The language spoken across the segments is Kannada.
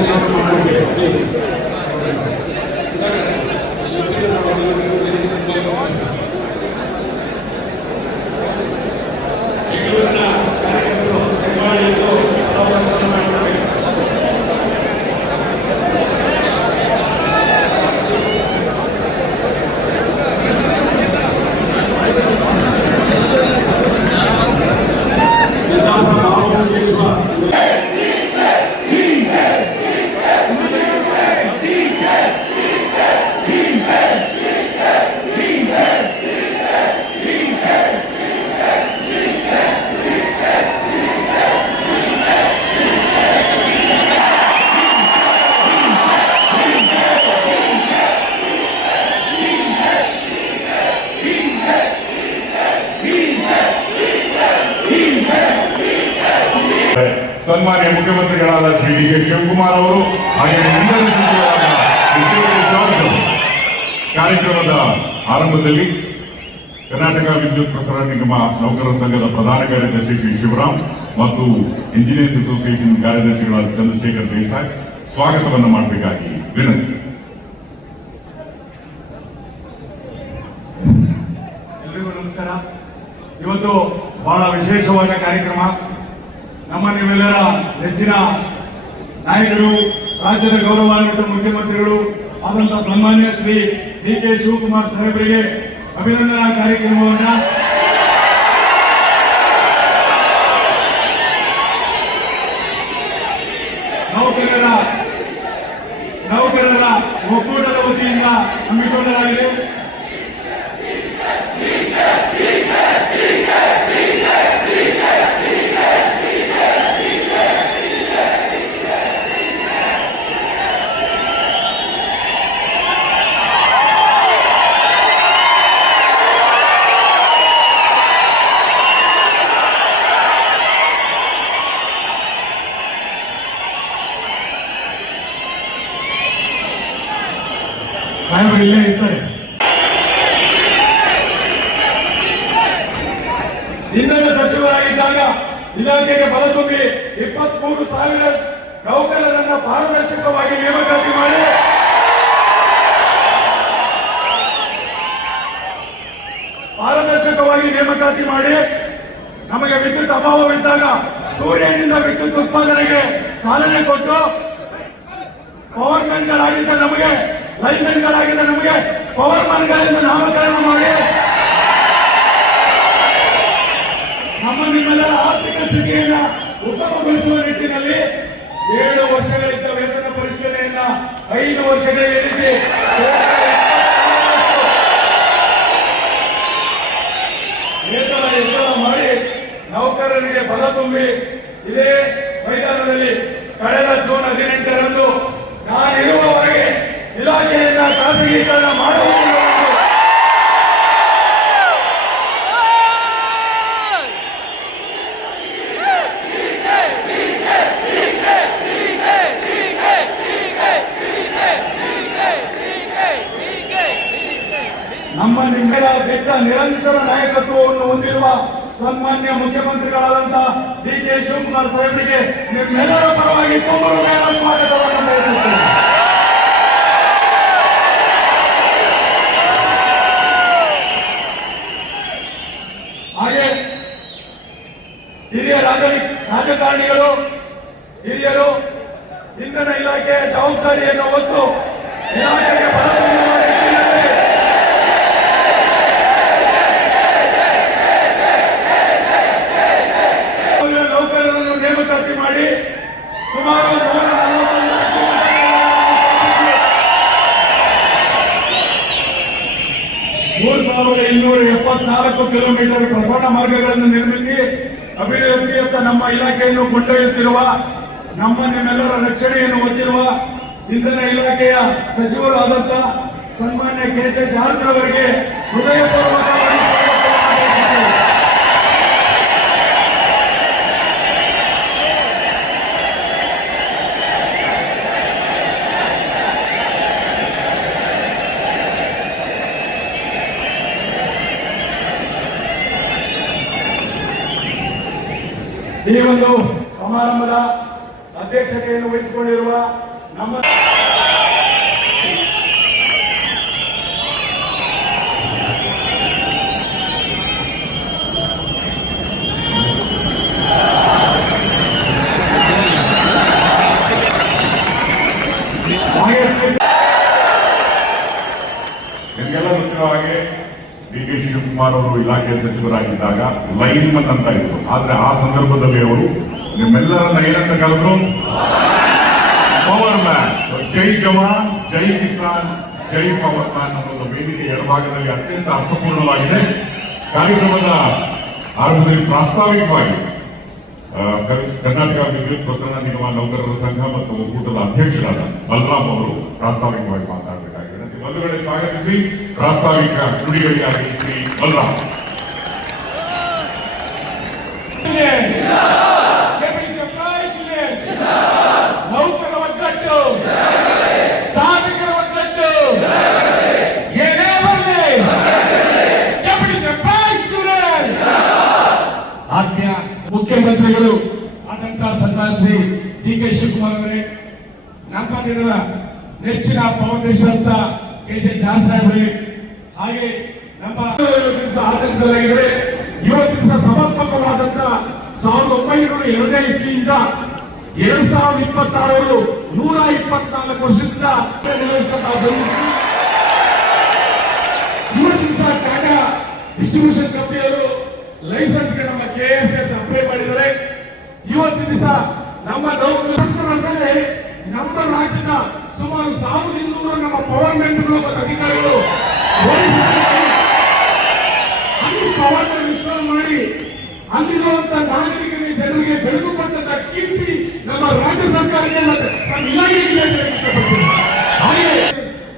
ಅವಕಾಶವನ್ನು ಮಾಡಿಕೊಡ್ತೀವಿ. ಬೆಂಗಳೂರಿನ ಕಾರ್ಯಕ್ರಮಗಳು ನಿರ್ವಹಣೆಯು ಅವಕಾಶವನ್ನು ಮಾಡಿಕೊಡ್ತೀವಿ. ಸನ್ಮಾನ್ಯ ಮುಖ್ಯಮಂತ್ರಿಗಳಾದ ಶ್ರೀ ಡಿ ಕೆ ಶಿವಕುಮಾರ್ ಅವರು ಹಾಗೆ ಕಾರ್ಯಕ್ರಮದ ಆರಂಭದಲ್ಲಿ ಕರ್ನಾಟಕ ವಿದ್ಯುತ್ ಪ್ರಸರಣ ನಿಗಮ ನೌಕರರ ಸಂಘದ ಪ್ರಧಾನ ಕಾರ್ಯದರ್ಶಿ ಶ್ರೀ ಶಿವರಾಮ್ ಮತ್ತು ಇಂಜಿನಿಯರ್ಸ್ ಅಸೋಸಿಯೇಷನ್ ಕಾರ್ಯದರ್ಶಿಗಳಾದ ಚಂದ್ರಶೇಖರ್ ದೇಸಾಯಿ ಸ್ವಾಗತವನ್ನು ಮಾಡಬೇಕಾಗಿ ವಿನಂತಿ. ಎಲ್ರಿಗೂ ನಮಸ್ಕಾರ. ಇವತ್ತು ಬಹಳ ವಿಶೇಷವಾದ ಕಾರ್ಯಕ್ರಮ. ನಮ್ಮ ನಿಮ್ಮೆಲ್ಲರ ನೆಚ್ಚಿನ ನಾಯಕರು, ರಾಜ್ಯದ ಗೌರವಾನ್ವಿತ ಮುಖ್ಯಮಂತ್ರಿಗಳು ಆದಂತಹ ಸನ್ಮಾನ್ಯ ಶ್ರೀ ಡಿ ಕೆ ಶಿವಕುಮಾರ್ ಸಾಹೇಬರಿಗೆ ಅಭಿನಂದನಾ ಕಾರ್ಯಕ್ರಮವನ್ನ ನೌಕರರ ಒಕ್ಕೂಟದ ವತಿಯಿಂದ ಹಮ್ಮಿಕೊಳ್ಳಲಾಗಿದೆ. ಸಾಹೇಬರು ಇಲ್ಲೇ ಇರ್ತಾರೆ. ಇಂಧನ ಸಚಿವರಾಗಿದ್ದಾಗ ಇಲಾಖೆಗೆ ಬಲ ತುಂಬಿ 23,000 ನೌಕರರನ್ನ ಪಾರದರ್ಶಕವಾಗಿ ನೇಮಕಾತಿ ಮಾಡಿ ನಮಗೆ ವಿದ್ಯುತ್ ಅಭಾವವಿದ್ದಾಗ ಸೂರ್ಯನಿಂದ ವಿದ್ಯುತ್ ಉತ್ಪಾದನೆಗೆ ಚಾಲನೆ ಕೊಟ್ಟು ಪವರ್ ಮ್ಯಾನ್ಗಳಾಗಿದ್ದ ನಮಗೆ ಲೈನ್ಮನ್ಗಳಾಗಿದ್ದ ನಮಗೆ ಪವರ್ ಮ್ಯಾನ್ಗಳಿಂದ ನಾಮಕರಣ ಮಾಡಿ ನಮ್ಮ ನಿಮ್ಮೆಲ್ಲರ ಆರ್ಥಿಕ ಸ್ಥಿತಿಯನ್ನ ಉತ್ತಮಗೊಳಿಸುವ ನಿಟ್ಟಿನಲ್ಲಿ 7 ವರ್ಷಗಳಿದ್ದ ವೇತನ ಪರಿಷ್ಕರಣೆಯನ್ನ 5 ವರ್ಷಗಳಿಗೆ ಇರಿಸಿ ವೇತನ ಹೆಚ್ಚಳ ಮಾಡಿ ನೌಕರರಿಗೆ ಬಲ ತುಂಬಿ ಇದೇ ಮೈದಾನದಲ್ಲಿ ಕಳೆದ ಜೂನ್ 18ರಂದು ನಾನಿರುವವರೆಗೆ ಇಲಾಖೆಯನ್ನ ಖಾಸಗೀಕರಣ ಮಾಡುವುದಿಲ್ಲ ನಮ್ಮ ನಿಮ್ಮೆಲ್ಲ ಬೆಟ್ಟ ನಿರಂತರ ನಾಯಕತ್ವವನ್ನು ಹೊಂದಿರುವ ಸನ್ಮಾನ್ಯ ಮುಖ್ಯಮಂತ್ರಿಗಳಾದಂತಹ ಡಿ ಕೆ ಶಿವಕುಮಾರ್ ಸಾಹೇಬರಿಗೆ ನಿಮ್ಮೆಲ್ಲರ ಪರವಾಗಿ ತುಂಬ ಹೃದಯದ ಸ್ವಾಗತವನ್ನು ಬಯಸುತ್ತೇನೆ. ಹಾಗೆ ಹಿರಿಯ ರಾಜಕಾರಣಿಗಳು, ಹಿರಿಯರು ಇಂಧನ ಇಲಾಖೆಯ ಜವಾಬ್ದಾರಿಯನ್ನು ಹೊತ್ತು ಇಲಾಖೆಗೆ ಬಲ ತುಂಬುವ ನಿಟ್ಟಿನಲ್ಲಿ ನೌಕರರನ್ನು ನೇಮಕಾತಿ ಮಾಡಿ ಸುಮಾರು 3,274 ಕಿಲೋಮೀಟರ್ ಪ್ರಸರಣ ಮಾರ್ಗಗಳನ್ನು ನಿರ್ಮಿಸಿ ಅಭಿವೃದ್ಧಿಯತ್ತ ನಮ್ಮ ಇಲಾಖೆಯನ್ನು ಕೊಂಡೊಯ್ಯುತ್ತಿರುವ, ನಮ್ಮ ನಿಮ್ಮೆಲ್ಲರ ರಕ್ಷಣೆಯನ್ನು ಹೊಂದಿರುವ ಇಂಧನ ಇಲಾಖೆಯ ಸಚಿವರು ಆದಂತ ಸನ್ಮಾನ್ಯ ಕೆ ಜೆ ಜಾರ್ಜ್ ಅವರಿಗೆ ಹೃದಯಪೂರ್ವಕವಾಗಿ ಈ ಒಂದು ಸಮಾರಂಭದ ಅಧ್ಯಕ್ಷತೆಯನ್ನು ವಹಿಸಿಕೊಂಡಿರುವ ನಮ್ಮ ನಿಮಗೆಲ್ಲ ಗೊತ್ತಿರೋ ಹಾಗೆ ಡಿ ಕೆ ಶಿವಕುಮಾರ್ ಅವರು ಇಲಾಖೆ ಸಚಿವರಾಗಿದ್ದಾಗ ಲೈನ್ಮನ್ ಅಂತ ಇತ್ತು. ಆದ್ರೆ ಆ ಸಂದರ್ಭದಲ್ಲಿ ಅವರು ನಿಮ್ಮೆಲ್ಲರನ್ನ ಏನಂತ ಕರೆದ್ರು? Power man. ಜೈ ಜವಾನ್, ಜೈ ಕಿಸಾನ್, ಜೈ ಪವರ್ ಮ್ಯಾನ್ ಅನ್ನೋದು ವೇದಿಕೆ ಎಡಭಾಗದಲ್ಲಿ ಅತ್ಯಂತ ಅರ್ಥಪೂರ್ಣವಾಗಿದೆ. ಕಾರ್ಯಕ್ರಮದ ಆರಂಭದಲ್ಲಿ ಪ್ರಾಸ್ತಾವಿಕವಾಗಿ ಕರ್ನಾಟಕ ವಿದ್ಯುತ್ ಪ್ರಸರಣ ನಿಗಮ ನೌಕರರ ಸಂಘ ಮತ್ತು ಒಕ್ಕೂಟದ ಅಧ್ಯಕ್ಷರಾದ ಬಲರಾಮ್ ಅವರು ಪ್ರಾಸ್ತಾವಿಕವಾಗಿ ಮಾತನಾಡಬೇಕಾಗಿದೆ. ಬಂಧುಗಳೇ, ಸ್ವಾಗತಿಸಿ ಪ್ರಾಸ್ತಾವಿಕ ನುಡಿಗಳಿಗಾಗಿ ಶ್ರೀ ಬಲರಾಮ್. ನೌಕರ ಒಗ್ಗಟ್ಟು, ಕಾರ್ಮಿಕರ ಒಗ್ಗಟ್ಟು, ಏನೇ ಬರಲಿ ಆಜ್ಞ ಮುಖ್ಯಮಂತ್ರಿಗಳು ಆದಂತಹ ಸನ್ಮಾನ್ಯ ಶ್ರೀ ಡಿ ಕೆ ಶಿವಕುಮಾರ್ ಅವರೇ, ನಮ್ಮ ದಿನದ ನೆಚ್ಚಿನ ಫೌಂಡೇಶನ್ ಅಂತ ಕೆ.ಜೆ. ಜಾರ್ಜ್ ಸಾಹೇಬ್ರೆ, ಹಾಗೆ ನಮ್ಮ ಆತಂಕದಲ್ಲಿದೆ. ಇವತ್ತು ದಿವಸ ಸಮರ್ಪಕವಾದಂತ 1902ನೇ ಇಸ್ವಿಯಿಂದ 2026 124 ವರ್ಷದಿಂದ ಇವತ್ತು ದಿವಸ ಟಾಟಾ ಡಿಸ್ಟ್ರಿಬ್ಯೂಷನ್ ಕಂಪನಿಯವರು ಲೈಸೆನ್ಸ್ ನಮ್ಮ KS ಅಂತ ಅಪ್ಲೈ ಮಾಡಿದ್ದಾರೆ. ಇವತ್ತು ದಿವಸ ನಮ್ಮ ನೌಕರರ ನಮ್ಮ ರಾಜ್ಯದ ಸುಮಾರು 1200 ನಮ್ಮ ಗವರ್ಮೆಂಟ್ಗಳು ಮತ್ತು ಅಧಿಕಾರಿಗಳು ಅಲ್ಲಿ ಪವರ್ ಇನ್ಸ್ಟಾಲ್ ಮಾಡಿ ಅಲ್ಲಿರುವಂತಹ ನಾಗರಿಕರಿಗೆ ಜನರಿಗೆ ಬೆಳಕು ಕೊಟ್ಟಂತ ಕೀರ್ತಿ ನಮ್ಮ ರಾಜ್ಯ ಸರ್ಕಾರಕ್ಕೆ ಮತ್ತು ನಮ್ಮ ಇಲಾಖೆಗೆ. ಹಾಗೆ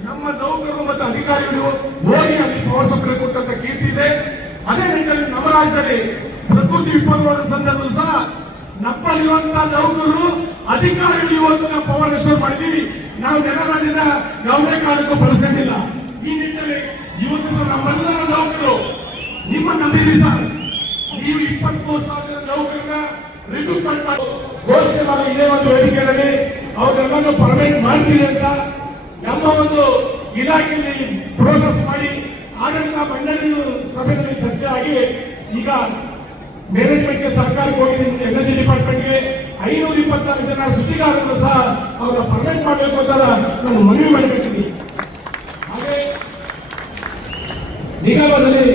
ನಮ್ಮ ನೌಕರರು ಮತ್ತು ಅಧಿಕಾರಿಗಳು ಹೋಗಿ ಅಲ್ಲಿ ಪವರ್ ಸಪ್ಲೈ ಕೊಟ್ಟಂತ ಕೀರ್ತಿ ಇದೆ. ಅದೇ ರೀತಿಯಲ್ಲಿ ನಮ್ಮ ರಾಜ್ಯದಲ್ಲಿ ಪ್ರಕೃತಿ ವಿಪತ್ತುಗಳ ಸಂದರ್ಭದಲ್ಲೂ ಸಹ ನಮ್ಮಲ್ಲಿರುವಂತಹ ನೌಕರರು ಅಧಿಕಾರಿಗಳು ಇವತ್ತು ನಾವು ಪವರ್ ಇನ್ಸ್ಟಾಲ್ ಮಾಡಿದ್ದೀವಿ. ನಾವು ಜನರಾಜ್ಯದ ಯಾವುದೇ ಕಾರಣಕ್ಕೂ ಬಳಸಲಿಲ್ಲ. ಈ ನಿಟ್ಟಿನಲ್ಲಿ ಇವತ್ತು ಸಹ ನಮ್ಮೆಲ್ಲರ ನೌಕರರು ನಿಮ್ಮ ನಂಬಿದ್ದೀವಿ ಸರ್. ನೀವು 23,000 ನೌಕರನ್ನ ರಿಕ್ರೂಟ್ಮೆಂಟ್ ಮಾಡಿ ಘೋಷಣೆ ಮಾಡಿ ಇದೇ ಒಂದು ವೇದಿಕೆಯಲ್ಲಿ ಅವರೆಲ್ಲರೂ ಪರ್ಮನೆಂಟ್ ಮಾಡ್ತೀವಿ ಅಂತ ನಮ್ಮ ಒಂದು ಇಲಾಖೆಯಲ್ಲಿ ಪ್ರೋಸೆಸ್ ಮಾಡಿ ಆಡಳಿತ ಮಂಡಳಿ ಸಭೆಯಲ್ಲಿ ಚರ್ಚೆ ಆಗಿ ಈಗ ಮ್ಯಾನೇಜ್ಮೆಂಟ್ಗೆ ಸರ್ಕಾರಕ್ಕೆ ಹೋಗಿದೆ. ಎನರ್ಜಿ ಡಿಪಾರ್ಟ್ಮೆಂಟ್ಗೆ 524 ಜನ ಸುದ್ದಿಗಾರರು ಸಹ ಅವರ ಪರ್ಮನೆಂಟ್ ಮಾಡಬೇಕು ಅಂತ ನಾನು ಮನವಿ ಮಾಡಬೇಕಿದೆ. ಹಾಗೆ ನಿಗಮದಲ್ಲಿ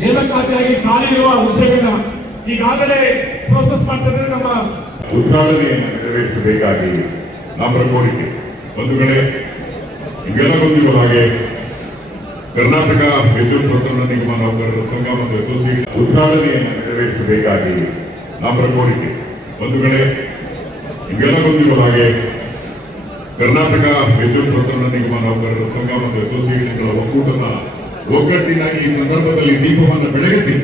ನೇಮಕಾತಿಯಾಗಿ ಖಾಲಿ ಇರುವ ಹುದ್ದೆಗಳನ್ನ ಈಗಾಗಲೇ ಪ್ರೋಸೆಸ್ ಮಾಡ್ತಿದ್ರೆ ನಮ್ಮ ಉದ್ಘಾಟನೆಯನ್ನು ನೆರವೇರಿಸಬೇಕಾಗಿ ನಮ್ಮ ಕೋರಿಕೆ. ಬಂಧುಗಳೇ, ನಿಮಗೆಲ್ಲ ಗೊತ್ತಿರುವ ಹಾಗೆ ಕರ್ನಾಟಕ ವಿದ್ಯುತ್ ಪ್ರಸರಣ ನಿಗಮ ನೌಕರರ ಸಂಘ ಮತ್ತು ಅಸೋಸಿಯೇಷನ್ ಉದ್ಘಾಟನೆಯನ್ನು ನೆರವೇರಿಸಬೇಕಾಗಿ ನಮ್ಮ ಕೋರಿಕೆ. ಬಂಧುಗಳೇ, ನಿಮಗೆಲ್ಲ ಗೊತ್ತಿರುವ ಹಾಗೆ ಕರ್ನಾಟಕ ವಿದ್ಯುತ್ ಪ್ರಸರಣ ನಿಗಮ ನೌಕರರ ಸಂಘ ಮತ್ತು ಅಸೋಸಿಯೇಷನ್ಗಳ ಒಕ್ಕೂಟದ ಒಗ್ಗಟ್ಟಿನ ಈ ಸಂದರ್ಭದಲ್ಲಿ ದೀಪವನ್ನು ಬೆಳಗಿಸಿ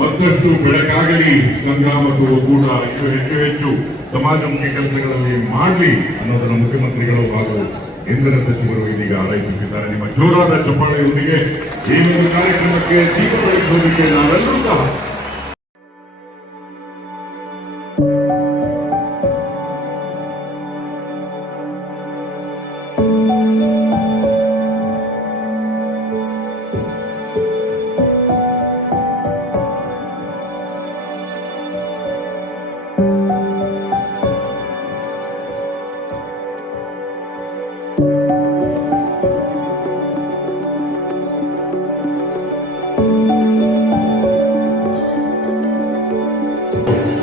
ಮತ್ತಷ್ಟು ಬೆಳಕಾಗಲಿ ಸಂಘ ಮತ್ತು ಒಕ್ಕೂಟ ಇನ್ನೂ ಹೆಚ್ಚು ಹೆಚ್ಚು ಸಮಾಜಮುಖಿ ಕೆಲಸಗಳಲ್ಲಿ ಮಾಡಲಿ ಅನ್ನೋದನ್ನು ಮುಖ್ಯಮಂತ್ರಿಗಳು ಹಾಗೂ ಇಂಧನ ಸಚಿವರು ಇದೀಗ ಹಾರೈಸುತ್ತಿದ್ದಾರೆ. ನಿಮ್ಮ ಜೋರಾದ ಚಪ್ಪಾಳೆಯೊಂದಿಗೆ ಈ ಒಂದು ಕಾರ್ಯಕ್ರಮಕ್ಕೆ ದೀಪ ಬೆಳಗಿಸೋದಕ್ಕೆ ನಾವೆಲ್ಲರೂ ಸಹ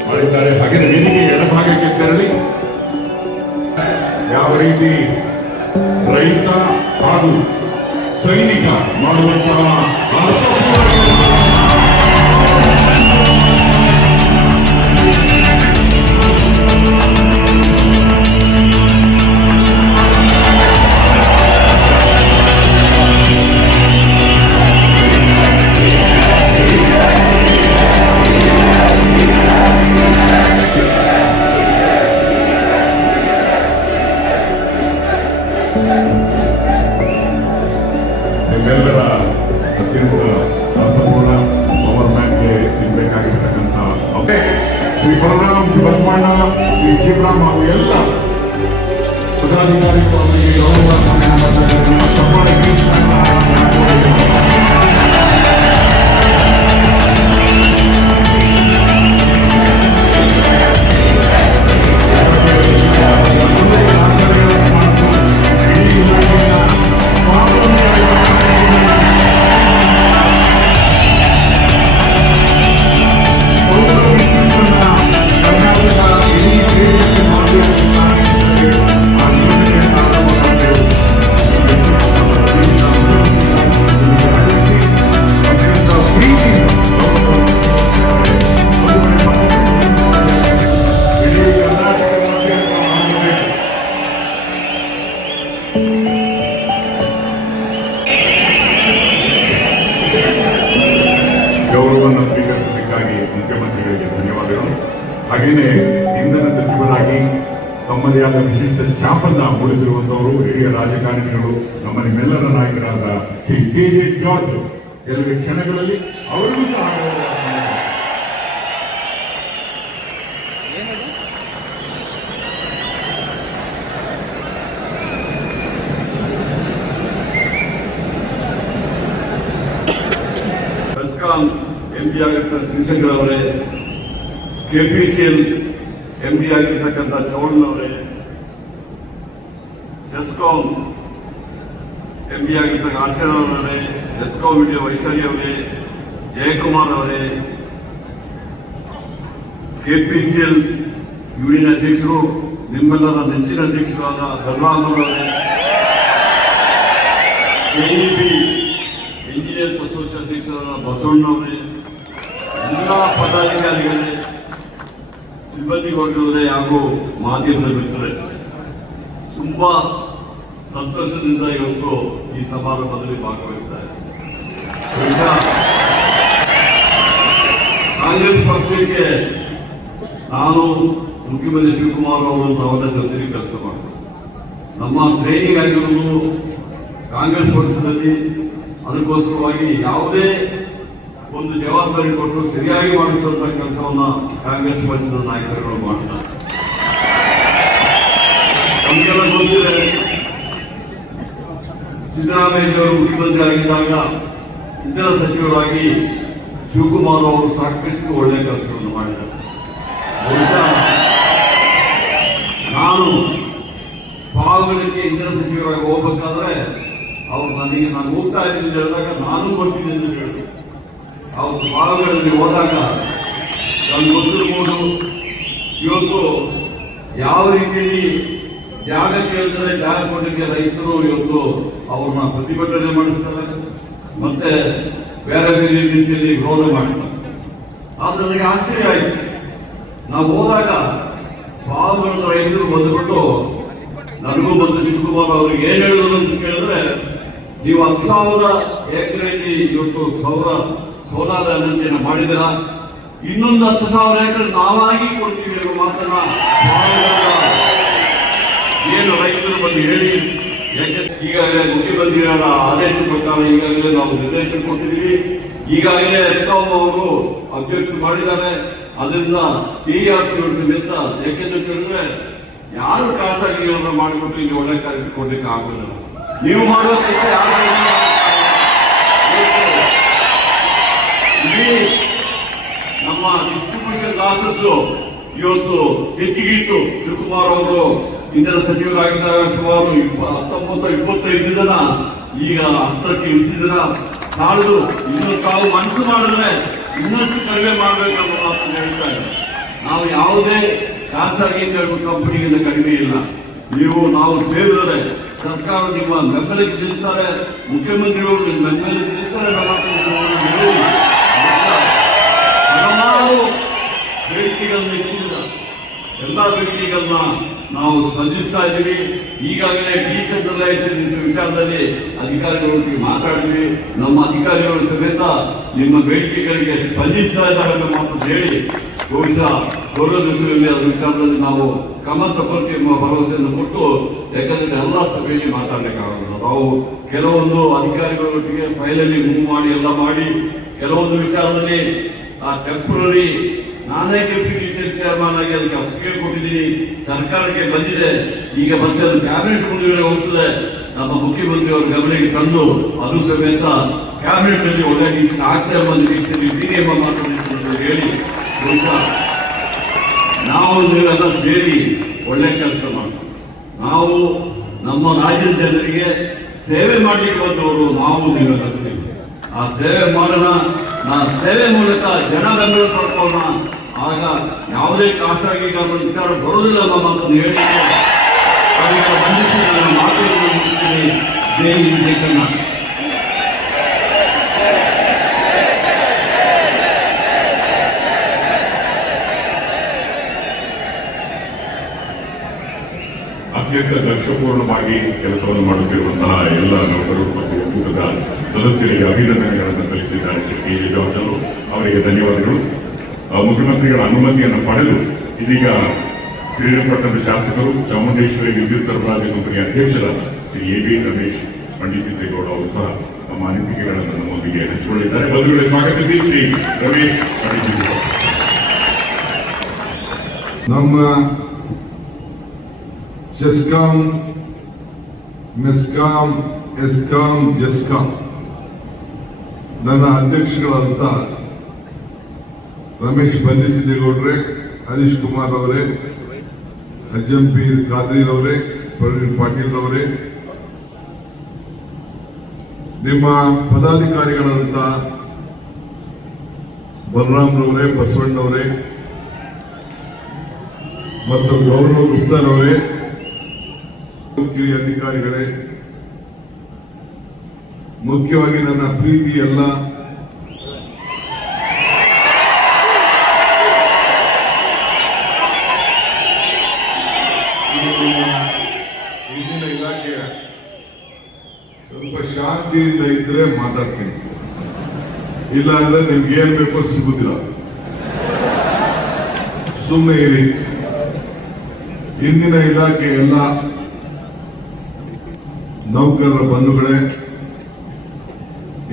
ಮಾಡಿದ್ದಾರೆ. ಹಾಗೆ ವೇದಿಕೆ ಎಡಭಾಗಕ್ಕೆ ತೆರಳಿ ಯಾವ ರೀತಿ ರೈತ ಹಾಗೂ ಸೈನಿಕ ಮಾಡುವಂತಹ ನಿಮ್ಮೆಲ್ಲರ ಅತ್ಯಂತ ಅರ್ಥಪೂರ್ಣ ಪವರ್ ಮ್ಯಾನ್ಗೆ ಸಿಗಬೇಕಾಗಿರ್ತಕ್ಕಂಥ ಶ್ರೀ ಬಲರಾಮ್, ಶ್ರೀ ಬಸವಣ್ಣ, ಶ್ರೀ ಶಿವರಾಮ್ ಹಾಗೂ ಎಲ್ಲ ವಜ್ರಾಧಿಕಾರಿಗಳು ಅವರಿಗೆ ಗೌರವ ಸನ್ಮಾನ ಮಾಡ್ತಾ ಇದ್ದಾರೆ. ನಿಮ್ಮ ಚಪ್ಪಾಳೆ ಗೌರವವನ್ನು ಸ್ವೀಕರಿಸಲಿಕ್ಕಾಗಿ ಮುಖ್ಯಮಂತ್ರಿಗಳಿಗೆ ಧನ್ಯವಾದಗಳು. ಹಾಗೆಯೇ ಇಂಧನ ಸಚಿವರಾಗಿ ತಮ್ಮದೇ ಆದ ವಿಶಿಷ್ಟ ಛಾಪನ್ನ ಮೂಡಿಸಿರುವಂತವರು ಹಿರಿಯ ರಾಜಕಾರಣಿಗಳು, ನಮ್ಮ ನಿಮ್ಮೆಲ್ಲರ ನಾಯಕರಾದ ಶ್ರೀ ಕೆ.ಜೆ. ಜಾರ್ಜ್ ಕೆಲವೇ ಕ್ಷಣಗಳಲ್ಲಿ ಅವರಿಗೂ ಸಹ ಬೆಸ್ಕಾಂ ಎಂಡಿ ಆಗಿರ್ತಕ್ಕಂಥ ಶಿವಶಂಕರ್ ಅವರೇ, KPCL ಎಂಡಿ ಆಗಿರ್ತಕ್ಕಂಥ ಚೌಡಣ್ಣವರೇ, ಸೆಸ್ಕಾಂ ಎಂಡಿ ಆಗಿರ್ತಕ್ಕ ಆಚಾರ್ಯವರೇ, ಎಸ್ಕಾಂ ಇಂಡಿಯಾ ವೈಶಾಲಿ ಅವರೇ, ಜಯಕುಮಾರ್ ಅವರೇ, KPCL ಯೂನಿಯನ್ ಅಧ್ಯಕ್ಷರು, ನಿಮ್ಮೆಲ್ಲರ ನೆಚ್ಚಿನ ಅಧ್ಯಕ್ಷರಾದ ಬಲರಾಮ್ ಅವರೇ, KEB ಇಂಜಿನಿಯರ್ಸ್ ಅಸೋಸಿಯೇಷನ್ ಅಧ್ಯಕ್ಷರಾದ ಬಸವಣ್ಣವರೇ, ಎಲ್ಲ ಪದಾಧಿಕಾರಿಗಳೇ, ಸಿಬ್ಬಂದಿ ವರ್ಗದವರೇ ಹಾಗೂ ಮಾಧ್ಯಮದ ಮಿತ್ರರೇ, ತುಂಬಾ ಸಂತೋಷದಿಂದ ಇವತ್ತು ಈ ಸಮಾರಂಭದಲ್ಲಿ ಭಾಗವಹಿಸ್ತಾರೆ. ಕಾಂಗ್ರೆಸ್ ಪಕ್ಷಕ್ಕೆ ನಾನು ಮುಖ್ಯಮಂತ್ರಿ ಶಿವಕುಮಾರ್ ಅವರು ಅವರ ಜೊತೆಗೆ ಕೆಲಸ ಮಾಡ್ತಾರೆ. ನಮ್ಮ ಟ್ರೈನಿಂಗ್ ಆಗಿರುವುದು ಕಾಂಗ್ರೆಸ್ ಪಕ್ಷದಲ್ಲಿ. ಅದಕ್ಕೋಸ್ಕರವಾಗಿ ಯಾವುದೇ ಒಂದು ಜವಾಬ್ದಾರಿ ಕೊಟ್ಟು ಸರಿಯಾಗಿ ಮಾಡಿಸುವಂತ ಕೆಲಸವನ್ನ ಕಾಂಗ್ರೆಸ್ ಪಕ್ಷದ ನಾಯಕರುಗಳು ಮಾಡ್ತಾರೆ. ನಮಗೆಲ್ಲ ಗೊತ್ತಿದೆ, ಸಿದ್ದರಾಮಯ್ಯವರು ಮುಖ್ಯಮಂತ್ರಿ ಆಗಿದ್ದಾಗ ಇಂಧನ ಸಚಿವರಾಗಿ ಶಿವಕುಮಾರ್ ಅವರು ಸಾಕಷ್ಟು ಒಳ್ಳೆಯ ಕೆಲಸವನ್ನು ಮಾಡಿದ್ದಾರೆ. ಬಹುಶಃ ನಾನು ಪಾವಗಡಕ್ಕೆ ಇಂಧನ ಸಚಿವರಾಗಿ ಹೋಗ್ಬೇಕಾದ್ರೆ ಅವ್ರು ನಾನು ಹೋಗ್ತಾ ಇದ್ದೀನಿ ಅಂತ ಹೇಳಿದಾಗ ನಾನು ಬರ್ತೀನಿ ಅಂತ ಹೇಳಿದ್ರು. ಅವ್ರು ಪಾವಗಡದಲ್ಲಿ ಹೋದಾಗ ನಾನು ಗೊತ್ತಿರ್ಬೋದು, ಇವತ್ತು ಯಾವ ರೀತಿಯಲ್ಲಿ ಜಾಗ ಕೇಳಿದ್ರೆ ಜಾಗ ಕೊಡಲಿಕ್ಕೆ ರೈತರು ಇವತ್ತು ಅವ್ರನ್ನ ಪ್ರತಿಭಟನೆ ಮಾಡಿಸ್ತಾರೆ, ಮತ್ತೆ ಬೇರೆ ಬೇರೆ ರೀತಿಯಲ್ಲಿ ವಿರೋಧ ಮಾಡ್ತಾರೆ. ಆದ್ರೆ ನನಗೆ ಆಶ್ಚರ್ಯ ಆಯಿತು. ನಾವು ಹೋದಾಗ ಪಾವಗಡದ ರೈತರು ಬಂದುಬಿಟ್ಟು ನನಗೂ ಮತ್ತು ಶಿವಕುಮಾರ್ ಅವ್ರಿಗೆ ಏನ್ ಹೇಳಿದ್ರು ಅಂತ ಕೇಳಿದ್ರೆ, ನೀವು 10,000 ಎಕರೆಯಲ್ಲಿ ಇವತ್ತು ಸೋಲಾರ್ ಎನರ್ಜಿಯನ್ನು ಮಾಡಿದಿರ, ಇನ್ನೊಂದು 10,000 ಎಕರೆ ನಾವಾಗಿ ಕೊಡ್ತೀವಿ ಅನ್ನೋ ಮಾತನ್ನ ಏನು ರೈತರು ಬಂದು ಹೇಳಿ. ಯಾಕೆ ಈಗಾಗಲೇ ಮುಖ್ಯಮಂತ್ರಿಗಳ ಆದೇಶ ಪ್ರಕಾರ ಈಗಾಗಲೇ ನಾವು ನಿರ್ದೇಶನ ಕೊಟ್ಟಿದ್ದೀವಿ. ಈಗಾಗಲೇ ಎಸ್ಕಾಂ ಅವರು ಅಭ್ಯರ್ಥಿ ಮಾಡಿದ್ದಾರೆ. ಅದರಿಂದ TRC ಸಮೇತ, ಯಾಕೆಂದ್ರೆ ಕೇಳಿದ್ರೆ ಯಾರು ಖಾಸಗಿ ಮಾಡಿಬಿಟ್ಟು ಇಲ್ಲಿ ಒಳ್ಳೆ ಕಾರ್ಯ ಕೊಡ್ಲಿಕ್ಕೆ ಆಗೋದಿಲ್ಲ. ನೀವು ಮಾಡುವ ಕೆಲಸ ಯಾರು ನಮ್ಮ ಡಿಸ್ಟ್ರಿಬ್ಯೂಷನ್ ಲಾಸಸ್ ಇವತ್ತು ಹೆಚ್ಚಿಗಿತ್ತು. ಶಿವಕುಮಾರ್ ಅವರು ಇಂಧನ ಸಚಿವರಾಗಿದ್ದಾಗ ಸುಮಾರು 19-25 ದಿನ, ಈಗ 10ಕ್ಕೆ ಇಳಿಸಿದ್ರ ಸಾಲದು. ಇನ್ನು ತಾವು ಮನಸ್ಸು ಮಾಡಿದ್ರೆ ಇನ್ನಷ್ಟು ಕಡಿಮೆ ಮಾಡಬೇಕನ್ನೋ ಮಾತನ್ನು ಹೇಳ್ತಾ ಇದ್ದಾರೆ. ನಾವು ಯಾವುದೇ ಖಾಸಗಿ ಕಂಪನಿಗಿಂತ ಕಡಿಮೆ ಇಲ್ಲ. ನಾವು ಸೇರಿದರೆ ಸರ್ಕಾರ ನಿಮ್ಮ ಬೆಂಬಲಕ್ಕೆ ನಿಲ್ತಾರೆ, ಮುಖ್ಯಮಂತ್ರಿಗಳು ನಿಮ್ಮ ಬೆಂಬಲಕ್ಕೆ ನಿಲ್ತಾರೆ. ಹಲವಾರು ಬೇಡಿಕೆಗಳನ್ನು ಇಟ್ಟಿಲ್ಲ, ಎಲ್ಲ ಬೇಡಿಕೆಗಳನ್ನ ನಾವು ಸ್ಪಂದಿಸ್ತಾ ಇದ್ದೀವಿ. ಈಗಾಗಲೇ ಡಿಸೆಂಟ್ರಲೈಸೇಷನ್ ವಿಚಾರದಲ್ಲಿ ಅಧಿಕಾರಿಗಳೊಟ್ಟಿಗೆ ಮಾತಾಡಿದ್ವಿ. ನಮ್ಮ ಅಧಿಕಾರಿಗಳು ಸಮೇತ ನಿಮ್ಮ ಬೇಡಿಕೆಗಳಿಗೆ ಸ್ಪಂದಿಸ್ತಾ ಇದ್ದಾರೆ ಅನ್ನೋ ಮಾತು ಹೇಳಿ, ಬಹುಶಃ ಬರುವ ದಿವಸಗಳಲ್ಲಿ ಅದರ ವಿಚಾರದಲ್ಲಿ ನಾವು ಕ್ರಮ ತಗೊಳ್ತೀವಿ ಎಂಬ ಭರವಸೆಯನ್ನು ಕೊಟ್ಟು, ಯಾಕಂದ್ರೆ ಎಲ್ಲ ಸಭೆಯಲ್ಲಿ ಮಾತಾಡಲಿಕ್ಕಾಗೋದಿಲ್ಲ. ನಾವು ಕೆಲವೊಂದು ಅಧಿಕಾರಿಗಳೊಟ್ಟಿಗೆ ಫೈಲಲ್ಲಿ ಮೂವ್ ಮಾಡಿ ಎಲ್ಲ ಮಾಡಿ, ಕೆಲವೊಂದು ವಿಚಾರದಲ್ಲಿ ಆ ಟೆಂಪ್ರರಿ ನಾನೇ ಕೆಪಿಟಿಸಿ ಚೇರ್ಮನ್ ಆಗಿ ಅದಕ್ಕೆ ಒಪ್ಪಿಗೆ ಕೊಟ್ಟಿದ್ದೀನಿ. ಸರ್ಕಾರಕ್ಕೆ ಬಂದಿದೆ, ಈಗ ಮತ್ತೆ ಅದು ಕ್ಯಾಬಿನೆಟ್ ಮುಂದುಗಡೆ ಹೋಗ್ತದೆ. ನಮ್ಮ ಮುಖ್ಯಮಂತ್ರಿ ಅವರ ಗಮನಕ್ಕೆ ತಂದು ಅದು ಸಮೇತ ಕ್ಯಾಬಿನೆಟ್ ನಲ್ಲಿ ಒಳ್ಳೆ ನಿರೀಕ್ಷೆ ಆಗ್ತಾ ಇರುವ ನಿರೀಕ್ಷೆಯಲ್ಲಿ ಇದ್ದೀನಿ ಎಂಬ ಮಾತನ್ನು ಹೇಳಿ ನಾವು ನೀವೆಲ್ಲ ಸೇರಿ ಒಳ್ಳೆ ಕೆಲಸ ಮಾಡ್ತೀವಿ. ನಾವು ನಮ್ಮ ರಾಜ್ಯದ ಜನರಿಗೆ ಸೇವೆ ಮಾಡಲಿಕ್ಕೆ ಬಂದವರು ನಾವು ನೀವೆಲ್ಲ ಸೇರಿ ಆ ಸೇವೆ ಮಾಡೋಣ. ಸೇವೆ ಮೂಲಕ ಜನ ಬೆಂಬಲ ಪಡ್ಕೊಳ್ಳೋಣ. ಆಗ ಯಾವುದೇ ಖಾಸಗಿಗಾರರ ವಿಚಾರ ಬರೋದಿಲ್ಲ ಎಂಬ ಮಾತನ್ನು ಹೇಳಿಕೆ ಬಂಧಿಸಿ ನನ್ನ ಮಾತುಗಳನ್ನು ಮುಗಿಸ್ತೀನಿ. ಜೈ ಹಿಂದ್, ಜೈ ಕರ್ನಾಟಕ. ಅತ್ಯಂತ ದಕ್ಷಪೂರ್ಣವಾಗಿ ಕೆಲಸವನ್ನು ಮಾಡುತ್ತಿರುವಂತಹ ಎಲ್ಲ ನೌಕರರು ಮತ್ತು ಒಕ್ಕೂಟದ ಸದಸ್ಯರಿಗೆ ಅಭಿನಂದನೆಗಳನ್ನು ಸಲ್ಲಿಸಿದ್ದಾರೆ. ಶ್ರೀ ಕೆ. ಜಾರ್ಜ್ ಅವರು ಅವರಿಗೆ ಧನ್ಯವಾದಗಳು. ಮುಖ್ಯಮಂತ್ರಿಗಳ ಅನುಮತಿಯನ್ನು ಪಡೆದು ಇದೀಗ ಶ್ರೀರಂಗಪಟ್ಟಣದ ಶಾಸಕರು ಚಾಮುಂಡೇಶ್ವರಿ ವಿದ್ಯುತ್ ಸರಬರಾಜು ಕಂಪನಿ ಅಧ್ಯಕ್ಷರಾದ ಶ್ರೀ ಎ ಬಿ ರಮೇಶ್ ಪಂಡಿಸಿದ್ದೇಗೌಡ ಅವರು ಸಹ ತಮ್ಮ ಅನಿಸಿಕೆಗಳನ್ನು ನಮ್ಮೊಂದಿಗೆ ಹಂಚಿಕೊಳ್ಳಿದ್ದಾರೆ. ಬಂಧುಗಳೇ, ಸ್ವಾಗತಿಸಿ ಶ್ರೀ ರಮೇಶ್ ಪಂಡಿಸಿದ್ದೇಗೌಡ. ನಮ್ಮ ಚೆಸ್ಕಾಂ, ಮೆಸ್ಕಾಂ, ಎಸ್ಕಾಂ, ಜೆಸ್ಕಾಂ ನನ್ನ ಅಧ್ಯಕ್ಷರಾದಂಥ ರಮೇಶ್ ಬಂದಿಸಿದ್ದೇಗೌಡ್ರೆ, ಹರೀಶ್ ಕುಮಾರ್ ಅವರೇ, ಅಜ್ಜಂಪೀರ್ ಖಾದ್ರಿ ಅವರೇ, ಪ್ರವೀಣ್ ಪಾಟೀಲ್ ಅವರೇ, ನಿಮ್ಮ ಪದಾಧಿಕಾರಿಗಳಾದಂಥ ಬಲರಾಮ್ರವರೇ, ಬಸವಣ್ಣವರೇ ಮತ್ತು ಗೌರವ್ ಗುಪ್ತರವರೇ, ಮುಖ್ಯ ಅಧಿಕಾರಿಗಳೇ, ಮುಖ್ಯವಾಗಿ ನನ್ನ ಪ್ರೀತಿ ಎಲ್ಲ ಇಂದಿನ ಇಲಾಖೆಯ ಸ್ವಲ್ಪ ಶಾಂತಿಯಿಂದ ಇದ್ರೆ ಮಾತಾಡ್ತೀನಿ, ಇಲ್ಲ ಅಂದ್ರೆ ನಿಮ್ಗೆ ಏನ್ ಬೇಕೋ ಸಿಗುದಿಲ್ಲ. ಸುಮ್ಮನೆ ಇರಿ. ಇಂದಿನ ಇಲಾಖೆ ಎಲ್ಲ ನೌಕರರ ಬಂಧುಗಳೇ,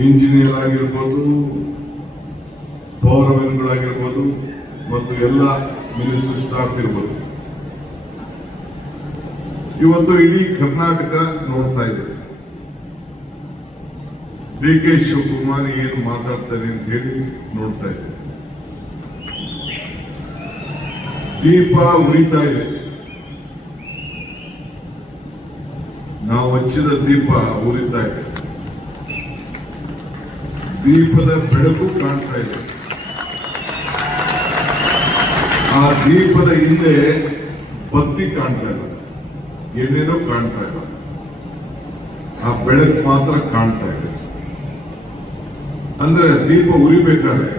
ಇಂಜಿನಿಯರ್ ಆಗಿರ್ಬೋದು, ಪವರ್ ಮ್ಯಾನ್ಗಳಾಗಿರ್ಬೋದು ಮತ್ತು ಎಲ್ಲ ಮಿನಿಸ್ಟ್ರಿ ಸ್ಟಾಫ್ ಇರ್ಬೋದು, ಇವತ್ತು ಇಡೀ ಕರ್ನಾಟಕ ನೋಡ್ತಾ ಇದೆ ಡಿ ಕೆ ಶಿವಕುಮಾರ್ ಏನು ಮಾತಾಡ್ತಾರೆ ಅಂತ ಹೇಳಿ ನೋಡ್ತಾ ಇದೆ. ದೀಪ ಉರಿತಾ ಇದೆ. ನಾವು ಹಚ್ಚಿದ ದೀಪ ಉರಿತಾ ಇದೆ. ದೀಪದ ಬೆಳಕು ಕಾಣ್ತಾ ಇದೆ. ಆ ದೀಪದ ಹಿಂದೆ ಬತ್ತಿ ಕಾಣ್ತಾ ಇಲ್ಲ, ಎಣ್ಣೆನೂ ಕಾಣ್ತಾ ಇಲ್ಲ. ಆ ಬೆಳಕು ಮಾತ್ರ ಕಾಣ್ತಾ ಇದೆ. ಅಂದ್ರೆ ದೀಪ ಉರಿಬೇಕಾದ್ರೆ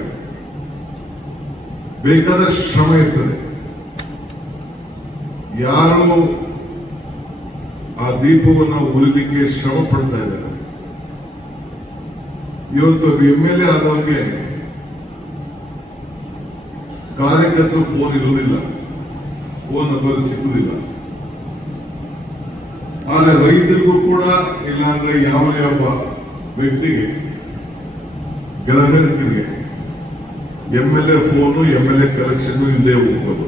ಬೇಕಾದ ಶ್ರಮ ಇರ್ತದೆ. ಯಾರು ಆ ದೀಪವನ್ನು ಉರಿಲಿಕ್ಕೆ ಶ್ರಮ ಪಡ್ತಾ ಇದ್ದಾರೆ. ಇವತ್ತು MLA ಆದವರಿಗೆ ಕಾರ್ಯಕರ್ತರು ಫೋನ್ ಇರುವುದಿಲ್ಲ, ಫೋನ್ ನಂಬರ್ ಸಿಗುವುದಿಲ್ಲ. ಆದ್ರೆ ರೈತರಿಗೂ ಕೂಡ ಇಲ್ಲಾಂದ್ರೆ ಯಾವ ವ್ಯಕ್ತಿಗೆ, ಗ್ರಾಹಕರಿಗೆ MLA ಫೋನು, MLA ಕನೆಕ್ಷನ್ ಇಲ್ಲದೆ ಹೋಗ್ಬೋದು.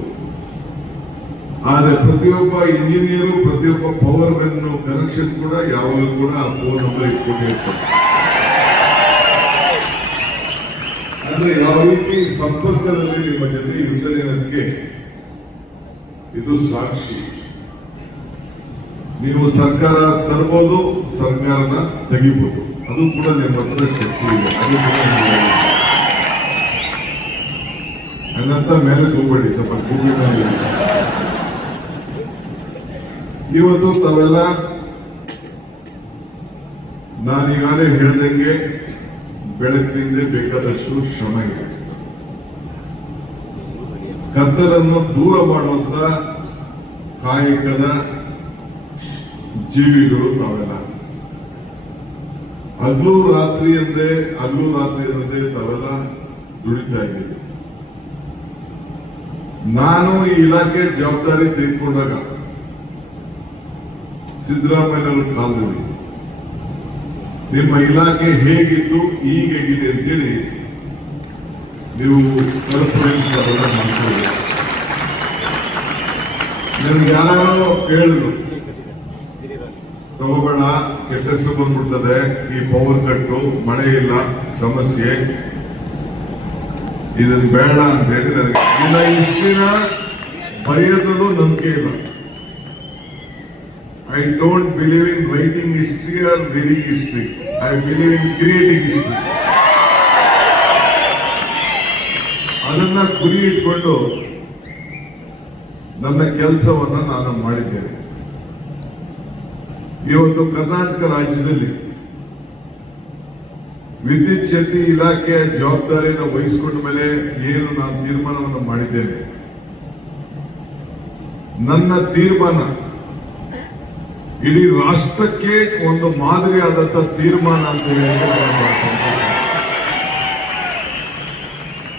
ಆದ್ರೆ ಪ್ರತಿಯೊಬ್ಬ ಇಂಜಿನಿಯರು, ಪ್ರತಿಯೊಬ್ಬ ಪವರ್ ಮ್ಯಾನ್ ಕನೆಕ್ಷನ್ ಕೂಡ ಯಾವಾಗಲೂ ಕೂಡ ಆ ಫೋನ್ ನಂಬರ್ ಇಟ್ಕೊಂಡಿರ್ತಾರೆ. ಅಂದ್ರೆ ಯಾವ ರೀತಿ ಸಂಪರ್ಕದಲ್ಲಿ ನಿಮ್ಮ ಜೊತೆ ಇರ್ತದೆ ಅನ್ನೋದಕ್ಕೆ ಇದು ಸಾಕ್ಷಿ. ನೀವು ಸರ್ಕಾರ ತರಬಹುದು, ಸರ್ಕಾರನ ತೆಗಿಬಹುದು, ಅದು ಕೂಡ ನಿಮ್ಮ ಹತ್ರ ಶಕ್ತಿ ಇದೆ. ಅದು ಕೂಡ ಹಂಗಂತ ಮೇಲೆ ಹೋಗ್ಬೇಡಿ, ಸ್ವಲ್ಪ ಕೂಗಿನಲ್ಲಿ. ಇವತ್ತು ತಾವೆಲ್ಲ ನಾನೀಗಾಗಲೇ ಹೇಳ್ದಂಗೆ ಬೆಳಕಿನಿಂದ ಬೇಕಾದಷ್ಟು ಶ್ರಮ ಇದೆ. ಕತ್ತಲನ್ನು ದೂರ ಮಾಡುವಂತ ಕಾಯಕದ ಜೀವಿಗಳು ತಾವೆಲ್ಲ. ಹಗಲು ರಾತ್ರಿ ಅನ್ನದೇ ತಾವೆಲ್ಲ ದುಡಿತಾ ಇದ್ದೀವಿ. ನಾನು ಈ ಇಲಾಖೆ ಜವಾಬ್ದಾರಿ ತೆಗೆದುಕೊಂಡಾಗ ಸಿದ್ದರಾಮಯ್ಯನವರ ಕಾಲದಲ್ಲಿ ನಿಮ್ಮ ಇಲಾಖೆ ಹೇಗಿತ್ತು, ಈಗ ಹೇಗಿದೆ ಅಂತೇಳಿ ನೀವು ಕಲ್ಪನೆ ಮಾಡ್ಕೊಳ್ಳಿ. ನನಗೆ ಯಾರು ಹೇಳಿದ್ರು ತಗೋಬೇಡ, ಕೆಟ್ಟ ಹೆಸರು ಬಂದ್ಬಿಡ್ತದೆ, ಈ ಪವರ್ ಕಟ್ಟು, ಮಳೆ ಇಲ್ಲ, ಸಮಸ್ಯೆ, ಇದನ್ನು ಬೇಡ ಅಂತ ಹೇಳಿ ನನಗೆ ಇನ್ನ ಇಷ್ಟು ದಿನ ಬರೆಯೋದ್ರಲ್ಲೂ ನಂಬಿಕೆ ಇಲ್ಲ. I don't believe in writing history or reading history, I believe in creating history. ಅದನ್ನ ಗುರಿ ಇಟ್ಕೊಂಡು ನನ್ನ ಕೆಲಸವನ್ನ ನಾನು ಮಾಡಿದ್ದೇನೆ. ಇವತ್ತು ಕರ್ನಾಟಕ ರಾಜ್ಯದಲ್ಲಿ ವಿದ್ಯುತ್ ಶಕ್ತಿ ಇಲಾಖೆಯ ಜವಾಬ್ದಾರಿಯನ್ನು ವಹಿಸಿಕೊಂಡ ಮೇಲೆ ಏನು ನಾನು ತೀರ್ಮಾನವನ್ನು ಮಾಡಿದ್ದೇನೆ, ನನ್ನ ತೀರ್ಮಾನ ಇಡೀ ರಾಷ್ಟ್ರಕ್ಕೆ ಒಂದು ಮಾದರಿಯಾದಂಥ ತೀರ್ಮಾನ ಅಂತ ಹೇಳಿ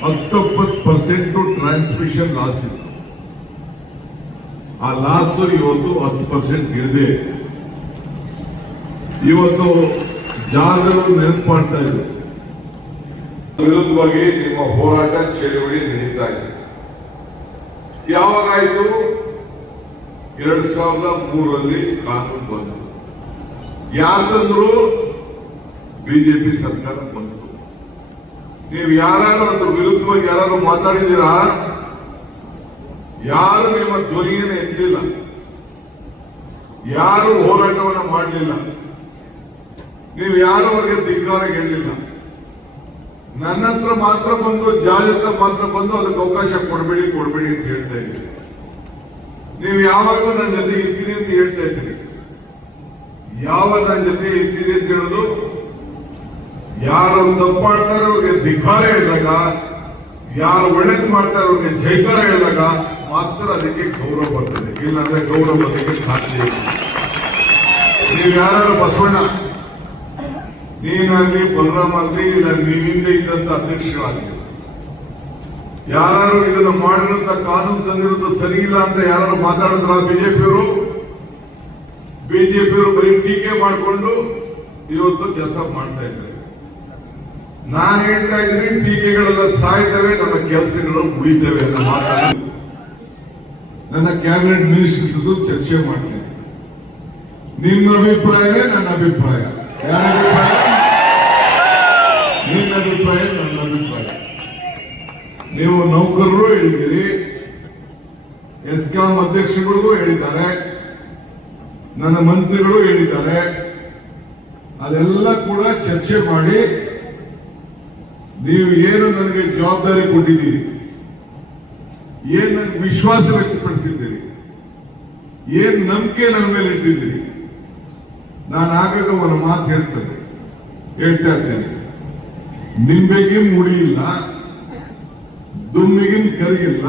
19% ಟ್ರಾನ್ಸ್ಮಿಷನ್ ಲಾಸ್ ಇತ್ತು. ಆ ಲಾಸ್ ಇವತ್ತು 10% ಇರದೆ ಇವತ್ತು ಜಾಗರು ನೆನಪು ಮಾಡ್ತಾ ಇದೆ. ವಿರುದ್ಧವಾಗಿ ನಿಮ್ಮ ಹೋರಾಟ ಚಳುವಳಿ ನಡೀತಾ ಇದೆ. ಯಾವಾಗಾಯ್ತು? 2003ರಲ್ಲಿ ಕಾನೂನು ಬಂತು. ಯಾಕಂದ್ರು ಬಿಜೆಪಿ ಸರ್ಕಾರ ಬಂತು. ನೀವು ಯಾರು ಅದ್ರ ವಿರುದ್ಧವಾಗಿ ಯಾರು ಮಾತಾಡಿದ್ದೀರಾ? ಯಾರು ನಿಮ್ಮ ಧ್ವನಿಯನ್ನು ಎತ್ತಲಿಲ್ಲ, ಯಾರು ಹೋರಾಟವನ್ನು ಮಾಡಲಿಲ್ಲ, ನೀವು ಯಾರು ಅವರಿಗೆ ಧಿಕ್ಕಾರ ಹೇಳಲಿಲ್ಲ. ನನ್ನ ಹತ್ರ ಮಾತ್ರ ಬಂದು, ಜಾಜ್ ಹತ್ರ ಮಾತ್ರ ಬಂದು ಅದಕ್ಕೆ ಅವಕಾಶ ಕೊಡಬೇಡಿ ಅಂತ ಹೇಳ್ತಾ ಇದ್ದೀರಿ. ನೀವು ಯಾವಾಗಲೂ ನನ್ನ ಜೊತೆ ಇರ್ತೀನಿ ಅಂತ ಹೇಳ್ತಾ ಇದ್ದೀರಿ. ಯಾವ ನನ್ನ ಜೊತೆ ಇರ್ತೀನಿ ಅಂತ ಹೇಳೋದು, ಯಾರು ತಪ್ಪು ಮಾಡ್ತಾರೆ ಅವ್ರಿಗೆ ಧಿಕ್ಕಾರ ಹೇಳಿದಾಗ, ಯಾರು ಒಳ್ಳೇದು ಮಾಡ್ತಾರೆ ಅವ್ರಿಗೆ ಜೈಕಾರ ಹೇಳಿದಾಗ ಮಾತ್ರ ಅದಕ್ಕೆ ಗೌರವ ಬರ್ತದೆ, ಇಲ್ಲಾಂದ್ರೆ ಗೌರವ ಬರಲಿಕ್ಕೆ ಸಾಧ್ಯ ಇಲ್ಲ. ನೀವು ಯಾರು ಬಸವಣ್ಣ ನೀನಾಗ್ಲಿ, ಬಲರಾಮ್ ಆಗ್ಲಿ, ಇಲ್ಲ ನೀನಿಂದ ಇದ್ದಂತ ಅಧ್ಯಕ್ಷರಾಗ್ಲಿ, ಯಾರು ಇದನ್ನ ಮಾಡಿರೋಂತ ಕಾನೂನು ತಂದಿರೋದು ಸರಿ ಇಲ್ಲ ಅಂತ ಯಾರು ಮಾತಾಡಿದ್ರ ಬಿಜೆಪಿಯವರು ಬರೀ ಟೀಕೆ ಮಾಡಿಕೊಂಡು ಇವತ್ತು ಕೆಲಸ ಮಾಡ್ತಾ ಇದ್ದಾರೆ. ನಾನು ಹೇಳ್ತಾ ಇದ್ದೀನಿ, ಟೀಕೆಗಳೆಲ್ಲ ಸಾಯ್ತವೆ, ನಮ್ಮ ಕೆಲಸಗಳು ಉಳಿತವೆ ಅಂತ ಮಾತಾಡಿ ನನ್ನ ಕ್ಯಾಬಿನೆಟ್ ಮಿನಿಸ್ಟರ್ಸ್ ಚರ್ಚೆ ಮಾಡ್ತೇನೆ. ನಿಮ್ಮ ಅಭಿಪ್ರಾಯವೇ ನನ್ನ ಅಭಿಪ್ರಾಯ. ಯಾರ ಅಭಿಪ್ರಾಯ? ನಿನ್ನ ಅಭಿಪ್ರಾಯ ನನ್ನ ಅಭಿಪ್ರಾಯ. ನೀವು ನೌಕರರು ಹೇಳಿದ್ದೀರಿ, ಎಸ್ಕಾಂ ಅಧ್ಯಕ್ಷಗಳಿಗೂ ಹೇಳಿದ್ದಾರೆ, ನನ್ನ ಮಂತ್ರಿಗಳು ಹೇಳಿದ್ದಾರೆ. ಅದೆಲ್ಲ ಕೂಡ ಚರ್ಚೆ ಮಾಡಿ ನೀವು ಏನು ನನಗೆ ಜವಾಬ್ದಾರಿ ಕೊಟ್ಟಿದ್ದೀರಿ, ಏನ್ ನನಗೆ ವಿಶ್ವಾಸ ವ್ಯಕ್ತಪಡಿಸಿದ್ದೀರಿ, ಏನ್ ನಂಬಿಕೆ ನನ್ನ ಮೇಲೆ ಇಟ್ಟಿದ್ದೀರಿ. ನಾನು ಆಗಾಗ ಒಂದು ಮಾತು ಹೇಳ್ತಾ ಇರ್ತೇನೆ, ನಿಂಬೆಗಿನ್ ಮುಡಿ ಇಲ್ಲ, ದುಮ್ಮಿಗಿನ್ ಕರಿಗಿಲ್ಲ,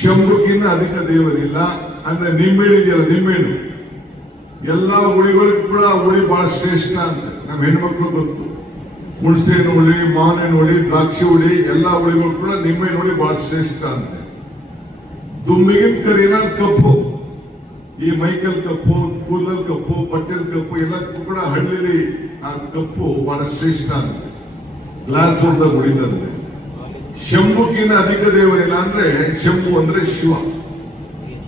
ಶಂಭುಕಿನ್ನ ಅಧಿಕ ದೇವರಿಲ್ಲ. ಅಂದ್ರೆ ನಿಂಬೆಳಿದೆಯಲ್ಲ, ನಿಂಬೆಹಣ್ಣು ಎಲ್ಲಾ ಹುಳಿಗಳಿಗೂ ಕೂಡ ಹುಳಿ ಬಹಳ ಶ್ರೇಷ್ಠ ಅಂತ ನಮ್ಮ ಹೆಣ್ಮಕ್ಳು ಗೊತ್ತು. ಹುಣಸೆಹಣ್ಣು ಹುಳಿ, ಮಾವಿನ ಹುಳಿ, ದ್ರಾಕ್ಷಿ ಹುಳಿ, ಎಲ್ಲಾ ಹುಳಿಗಳು ಕೂಡ ನಿಂಬೆಹಣ್ಣು ಹುಳಿ ಬಹಳ ಶ್ರೇಷ್ಠ ಅಂತ. ದುಮ್ಮಿಗಿನ ಕರಿನ ಕಪ್ಪು, ಈ ಮೈಕಲ್ ಕಪ್ಪು, ಕೂದಲ್ ಕಪ್ಪು, ಬಟ್ಟೆಲ್ ಕಪ್ಪು ಎಲ್ಲದಕ್ಕೂ ಕೂಡ ಹಳ್ಳಿಲಿ ಆ ಕಪ್ಪು ಬಹಳ ಶ್ರೇಷ್ಠ ಅಂತ. ಗ್ಲಾಸ್ ಹೊಡೆದಾಗ ಉಳಿದಂತೆ. ಶಂಭುಕಿನ ಅಧಿಕ ದೇವರಿಲ್ಲ ಅಂದ್ರೆ, ಶಂಭು ಅಂದ್ರೆ ಶಿವ.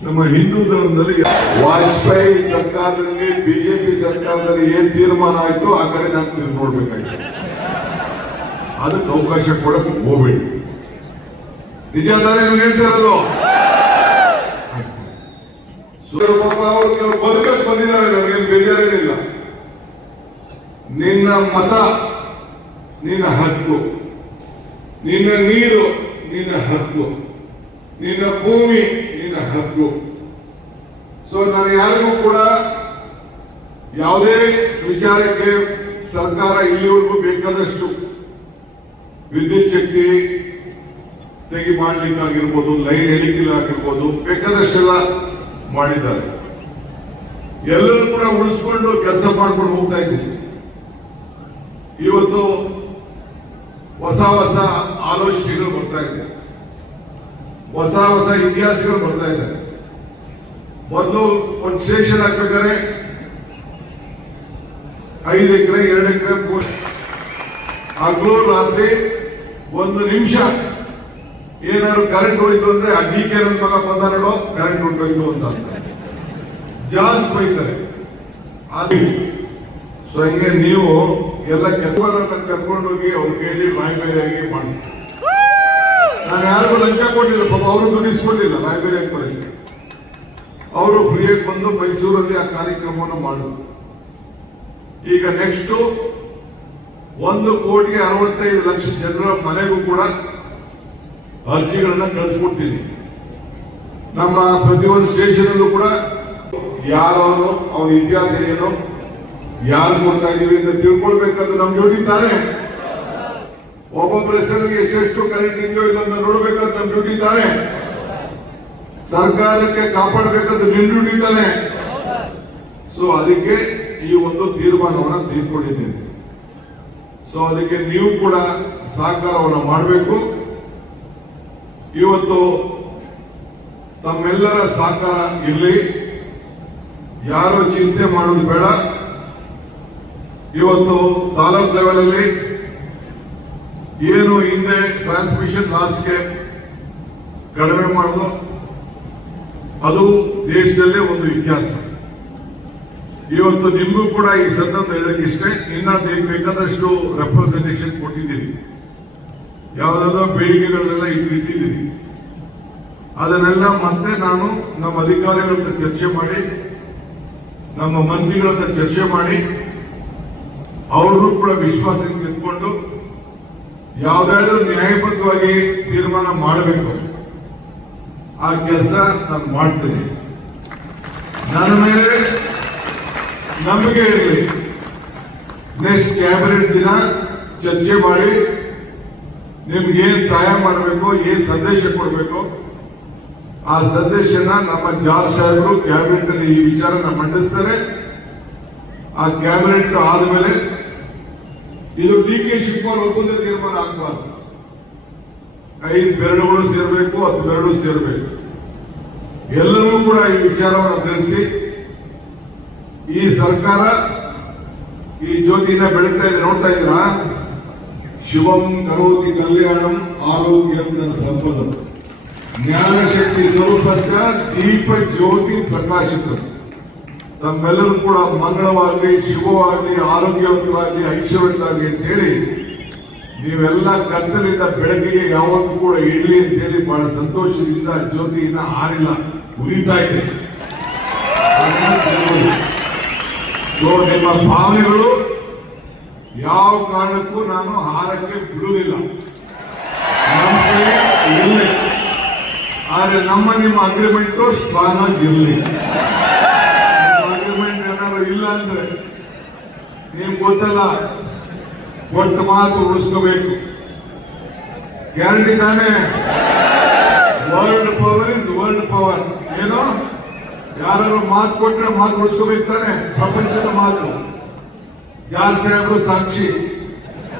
ನಮ್ಮ ಹಿಂದೂ ಧರ್ಮದಲ್ಲಿ ವಾಜಪೇಯಿ ಸರ್ಕಾರದಲ್ಲಿ, ಬಿಜೆಪಿ ಸರ್ಕಾರದಲ್ಲಿ ಏನ್ ತೀರ್ಮಾನ ಆಯ್ತು ಆ ಕಡೆ ನಾವು ನೋಡ್ಬೇಕಾಯ್ತು. ಅದಕ್ಕೆ ಅವಕಾಶ ಕೊಡಕ್ ಹೋಗ್ಬೇಡಿ. ನಿಜ ತಾನೇ ನಾನು ಹೇಳ್ತಾ ಇರೋದು? ಅವ್ರಿಗೆ ಬದುಕಕ್ಕೆ ಬಂದಿದ್ದಾರೆ, ನನಗೇನು ಬೇಜಾರೇನಿಲ್ಲ. ನಿನ್ನ ಮತ ನಿನ್ನ ಹಕ್ಕು, ನಿನ್ನ ನೀರು ನಿನ್ನ ಹಕ್ಕು, ನಿನ್ನ ಭೂಮಿ ನಿನ್ನ ಹಕ್ಕು. ಸೊ ನಾನು ಯಾರಿಗೂ ಕೂಡ ಯಾವುದೇ ವಿಚಾರಕ್ಕೆ ಸರ್ಕಾರ ಇಲ್ಲಿವರೆಗೂ ಬೇಕಾದಷ್ಟು ವಿದ್ಯುತ್ ಶಕ್ತಿ ತೆಗಿ ಮಾಡ್ಲಿಕ್ಕಾಗಿರ್ಬೋದು, ಲೈನ್ ಎಳಿಕೆಲಾಗಿರ್ಬೋದು, ಬೇಕಾದಷ್ಟೆಲ್ಲ ಮಾಡಿದ್ದಾರೆ. ಎಲ್ಲರೂ ಕೂಡ ಉಳಿಸ್ಕೊಂಡು ಕೆಲಸ ಮಾಡ್ಕೊಂಡು ಹೋಗ್ತಾ ಇದ್ದೀವಿ. ಇವತ್ತು ಹೊಸ ಹೊಸ ಆಲೋಚನೆಗಳು ಬರ್ತಾ ಇದೆ, ಹೊಸ ಹೊಸ ಇತಿಹಾಸಗಳು ಬರ್ತಾ ಇದೆ. ಮೊದಲು ಒಂದು ಸ್ಟೇಷನ್ ಹಾಕ್ಬೇಕಾದ್ರೆ 5 ಎಕರೆ 2 ಎಕರೆ ಹಗಲು ರಾತ್ರಿ ಒಂದು ನಿಮಿಷ ಏನಾದ್ರು ಕರೆಂಟ್ ಹೋಯ್ತು ಅಂದ್ರೆ ಆ ಡಿ ಕೆ ನನ್ನ ಮಗ ಬಂದ ನೋಡೋ ಕರೆಂಟ್ ಹೊಂಟೋಯ್ತು ಅಂತ ಜಾನ್ ಬೈತಾರೆ. ಸೊ ಹಂಗೆ ನೀವು ಎಲ್ಲ ಕೆಲಸವನ್ನ ಕರ್ಕೊಂಡೋಗಿ ಅವ್ರ ಕೈಯಲ್ಲಿ ರಾಯಬೇರಿಯಾಗಿ ಮಾಡಿಸ್ತಾರೆ. ನಾನು ಯಾರಿಗೂ ಲಂಚ ಕೊಟ್ಟಿಲ್ಲ, ಪಾಪ ಅವರು ದುಡಿಸ್ಕೊಂಡಿಲ್ಲ ರಾಯಬೇರಿಯಾಗಿ ಬರೋಕ್ಕೆ. ಅವರು ಫ್ರೀಯಾಗಿ ಬಂದು ಮೈಸೂರಲ್ಲಿ ಆ ಕಾರ್ಯಕ್ರಮವನ್ನು ಮಾಡಿದ್ರು. ಈಗ ನೆಕ್ಸ್ಟ್ 1,65,00,000 ಜನರ ಮನೆಗೂ ಕೂಡ ಅರ್ಜಿಗಳನ್ನ ಕಳಿಸ್ಕೊಡ್ತೀನಿ. ನಮ್ಮ ಪ್ರತಿಯೊಂದು ಸ್ಟೇಷನ್ ಅಲ್ಲೂ ಕೂಡ ಯಾರವನು, ಅವನ ಇತಿಹಾಸ ಏನು, ಯಾರು ಕೊಡ್ತಾ ಇದೀವಿ ಅಂತ ತಿಳ್ಕೊಳ್ಬೇಕಾದ್ರೆ ನಮ್ ಡ್ಯೂಟಿ ತಾನೆ. ಒಬ್ಬೊಬ್ಬರ ಹೆಸರಿಗೆ ಎಷ್ಟೆಷ್ಟು ಕರೆಂಟ್ ಇದೆಯೋ ಇಲ್ಲ ಅಂತ ನೋಡ್ಬೇಕಾದ್ರೆ ನಮ್ ಡ್ಯೂಟಿ ತಾನೆ. ಸರ್ಕಾರಕ್ಕೆ ಕಾಪಾಡಬೇಕಾದ್ರೆ ನಿಮ್ ಡ್ಯೂಟಿ ತಾನೆ. ಸೊ ಅದಕ್ಕೆ ಈ ಒಂದು ತೀರ್ಮಾನವನ್ನ ತೆಗೆದುಕೊಂಡಿದ್ದೇನೆ. ಸೊ ಅದಕ್ಕೆ ನೀವು ಕೂಡ ಸಹಕಾರವನ್ನು ಮಾಡಬೇಕು. ಇವತ್ತು ತಮ್ಮೆಲ್ಲರ ಸಹಕಾರ ಇರಲಿ, ಯಾರು ಚಿಂತೆ ಮಾಡೋದು ಬೇಡ. ಇವತ್ತು ತಾಲೂಕ್ ಲೆವೆಲ್ ಅಲ್ಲಿ ಏನು ಹಿಂದೆ ಟ್ರಾನ್ಸ್ಮಿಷನ್ ಲಾಸ್ಗೆ ಕಡಿಮೆ ಮಾಡೋದು, ಅದು ದೇಶದಲ್ಲೇ ಒಂದು ಇತಿಹಾಸ. ಇವತ್ತು ನಿಮಗೂ ಕೂಡ ಈ ಸಂದರ್ಭ ಹೇಳಕ್ಕಿಷ್ಟೇ, ಇನ್ನ ಬೇಕಾದಷ್ಟು ರೆಪ್ರೆಸೆಂಟೇಷನ್ ಕೊಟ್ಟಿದ್ದೀರಿ, ಯಾವುದಾದ್ರೂ ಬೇಡಿಕೆಗಳನ್ನೆಲ್ಲ ಇಟ್ಟಿದ್ದೀರಿ. ಅದನ್ನೆಲ್ಲ ಮತ್ತೆ ನಾನು ನಮ್ಮ ಅಧಿಕಾರಿಗಳ ಹತ್ರ ಚರ್ಚೆ ಮಾಡಿ, ನಮ್ಮ ಮಂತ್ರಿಗಳ ಹತ್ರ ಚರ್ಚೆ ಮಾಡಿ, ಅವ್ರನ್ನೂ ಕೂಡ ವಿಶ್ವಾಸಕ್ಕೆ ತೆಗೆದುಕೊಂಡು ಯಾವುದಾದ್ರೂ ನ್ಯಾಯಬದ್ಧವಾಗಿ ತೀರ್ಮಾನ ಮಾಡಬೇಕು. ಆ ಕೆಲಸ ನಾನು ಮಾಡ್ತೀನಿ. ನನ್ನ ಮೇಲೆ ನಂಬಿಕೆ ಇರಲಿ. ನೆಕ್ಸ್ಟ್ ಕ್ಯಾಬಿನೆಟ್ ದಿನ ಚರ್ಚೆ ಮಾಡಿ ನಿಮ್ಗೆ ಏನ್ ಸಹಾಯ ಮಾಡಬೇಕು, ಏನ್ ಸಂದೇಶ ಕೊಡಬೇಕು, ಆ ಸಂದೇಶನ ನಮ್ಮ ಜಾರ್ಜ್ ಸಾಹೇಬರು ಕ್ಯಾಬಿನೆಟ್ ಅಲ್ಲಿ ಈ ವಿಚಾರನ ಮಂಡಿಸ್ತಾರೆ. ಆ ಕ್ಯಾಬಿನೆಟ್ ಆದ್ಮೇಲೆ ಇದು ಡಿ ಕೆ ಶಿವಕುಮಾರ್ ಒಬ್ಬಂದೇ ತೀರ್ಮಾನ ಆಗಬಾರ್ದು. 5 ಬೆರಳುಗಳು ಸೇರ್ಬೇಕು, 10 ಬೆರಳು ಸೇರ್ಬೇಕು. ಎಲ್ಲರೂ ಕೂಡ ಈ ವಿಚಾರವನ್ನು ತಿಳಿಸಿ, ಈ ಸರ್ಕಾರ ಈ ಜ್ಯೋತಿನ ಬೆಳೀತಾ ಇದೆ. ನೋಡ್ತಾ ಇದ್ದೀರಾ, ಶುಭಂ ಕರೋತಿ ಕಲ್ಯಾಣಂ ಆರೋಗ್ಯಂ ಧನ ಸಂಪದಂ ಜ್ಞಾನ ಶಕ್ತಿ ಸ್ವರೂಪತ್ರ ದೀಪ ಜ್ಯೋತಿ ಪ್ರಕಾಶಿತ. ತಮ್ಮೆಲ್ಲರೂ ಕೂಡ ಮಂಗಳವಾಗಲಿ, ಶುಭವಾಗಲಿ, ಆರೋಗ್ಯವಂತರಾಗಲಿ, ಐಶ್ವರ್ಯವಾಗಲಿ ಅಂತ ಹೇಳಿ ನೀವೆಲ್ಲ ಕತ್ತಲಿಂದ ಬೆಳಕಿಗೆ ಯಾವಾಗಲೂ ಕೂಡ ಇಡ್ಲಿ ಅಂತ ಹೇಳಿ ಬಹಳ ಸಂತೋಷದಿಂದ ಜ್ಯೋತಿಯಿಂದ ಹಾರಿಲ್ಲ, ಉರಿತಾ ಇದೆ. ಸೊ ನಿಮ್ಮ ಭಾವನೆಗಳು ಯಾವ ಕಾರಣಕ್ಕೂ ನಾನು ಹಾರಕ್ಕೆ ಬಿಡುವುದಿಲ್ಲ. ನಮ್ಮ ಕೈ ಇರಲಿ, ಆದ್ರೆ ನಿಮ್ಮ ಅಗ್ರಿಮೆಂಟ್ ಸ್ಟ್ರಾಂಗ್ ಆಗಿ ಇರಲಿ. ಅಗ್ರಿಮೆಂಟ್ ಏನಾದ್ರು ಇಲ್ಲ ಅಂದ್ರೆ ನೀವು ಗೊತ್ತಲ್ಲ, ಒಟ್ಟ ಮಾತು ಉಳಿಸ್ಕೋಬೇಕು. ಗ್ಯಾರಂಟಿ ತಾನೇ? World power is world power. ಏನೋ ಯಾರು ಮಾತು ಕೊಟ್ರೆ ಮಾತು ಉಳಿಸ್ಕೋಬೇಕು ತಾನೆ, ಪ್ರಪಂಚದ ಮಾತು. ಜಾರ್ಜ್ ಸಾಹೇಬರು ಸಾಕ್ಷಿ,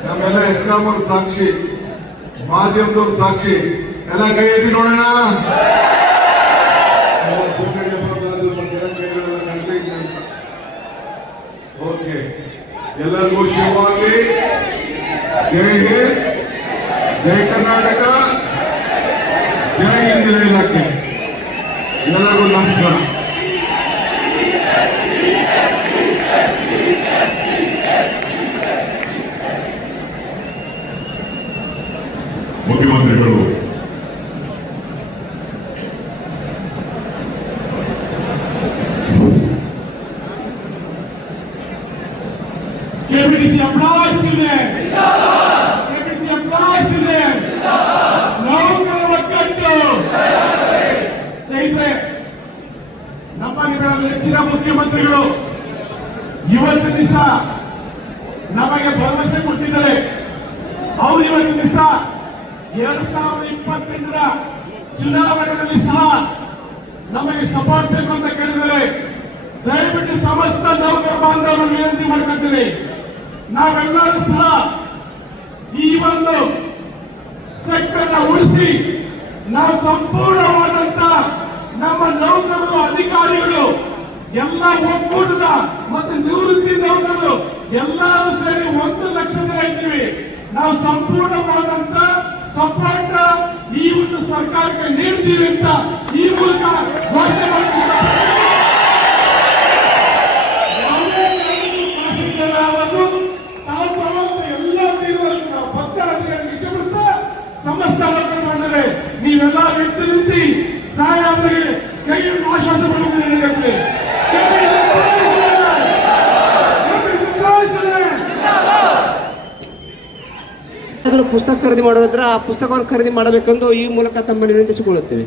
ನಮ್ಮೆಲ್ಲ ಎಸ್ಕಾಂ ಅವ್ರ ಸಾಕ್ಷಿ, ಮಾಧ್ಯಮದವ್ರ ಸಾಕ್ಷಿ. ಎಲ್ಲ ಕೈ ಎತ್ತಿ ನೋಡೋಣ. ಓಕೆ, ಎಲ್ಲರಿಗೂ ಶಿವವಾಗಿ ಜೈ ಹಿಂದ್, ಜೈ ಕರ್ನಾಟಕ, ಜೈ ಇಂದಿನ ಇಲಾಖೆ. ಎಲ್ಲರಿಗೂ ನಮಸ್ಕಾರ. ಮುಖ್ಯಮಂತ್ರಿಗಳು KPTC applause to them. KPTC applause to them. ನೌಕರ ಒಕ್ಕಟ್ಟು. ಸ್ನೇಹಿತರೆ, ನಮ್ಮ ನೆಚ್ಚಿನ ಮುಖ್ಯಮಂತ್ರಿಗಳು ಇವತ್ತಿನ ದಿವಸ ನಮಗೆ ಭರವಸೆ ಕೊಟ್ಟಿದ್ದಾರೆ. ಅವರು ಇವತ್ತಿನ ದಿವಸ 2028ರ ಚುನಾವಣೆಗಳಲ್ಲಿ ಸಹ ನಮಗೆ ಸಪೋರ್ಟ್ ಬೇಕು ಅಂತ ಕೇಳಿದರೆ, ದಯವಿಟ್ಟು ಸಮಸ್ತ ನೌಕರ ಬಾಂಧವರು ವಿನಂತಿ ಮಾಡ್ಕೊಳ್ತೀನಿ, ನಾವೆಲ್ಲರೂ ಸಹ ಈ ಒಂದು ಸೆಕ್ಟರ್ನ ಉಳಿಸಿ ನಾವು ಸಂಪೂರ್ಣವಾದಂತ ನಮ್ಮ ನೌಕರರು, ಅಧಿಕಾರಿಗಳು ಎಲ್ಲ ಒಕ್ಕೂಟದ ಮತ್ತು ನಿವೃತ್ತಿ ನೌಕರರು ಎಲ್ಲರೂ ಸೇರಿ 1 ಲಕ್ಷ ಜನ ಇದ್ದೀವಿ. ನಾವು ಸಂಪೂರ್ಣವಾದಂತ ಸಪೋರ್ಟ್ ಈ ಒಂದು ಸರ್ಕಾರಕ್ಕೆ ನೀಡ್ತೀವಿ ಅಂತ ಈ ಮೂಲಕ ಘೋಷಣೆ ಮಾಡ್ತೀವಿ. ಯಾವುದೇ ಕಾರಣಕ್ಕೂ ತಹಸೀಲ್ದಾರ್ ಆಗೋದು ತಾವು ತಗೊಳ್ಳುವಂತ ಎಲ್ಲ ತೀರ್ಮಾನಕ್ಕೆ ನಾವು ಬದ್ಧ ಅಧಿಕಾರಿಗೆ ಇಷ್ಟಪಡ್ತಾ ಸಮಸ್ತ ವರ್ಗದ ಬಂದರೆ ನೀವೆಲ್ಲ ವ್ಯಕ್ತಿ ನಿಂತು ಸಾಹೇಬರಿಗೆ ಕೈ ಹಿಡಿದು ಆಶ್ವಾಸ ಪಡುವುದನ್ನು ನೀಡಬೇಕು. ಪುಸ್ತಕ ಖರೀದಿ ಮಾಡೋದ್ರ ಆ ಪುಸ್ತಕವನ್ನು ಖರೀದಿ ಮಾಡಬೇಕೆಂದು ಈ ಮೂಲಕ ತಮ್ಮನ್ನು ವಿನಂತಿಸಿಕೊಳ್ಳುತ್ತೇವೆ.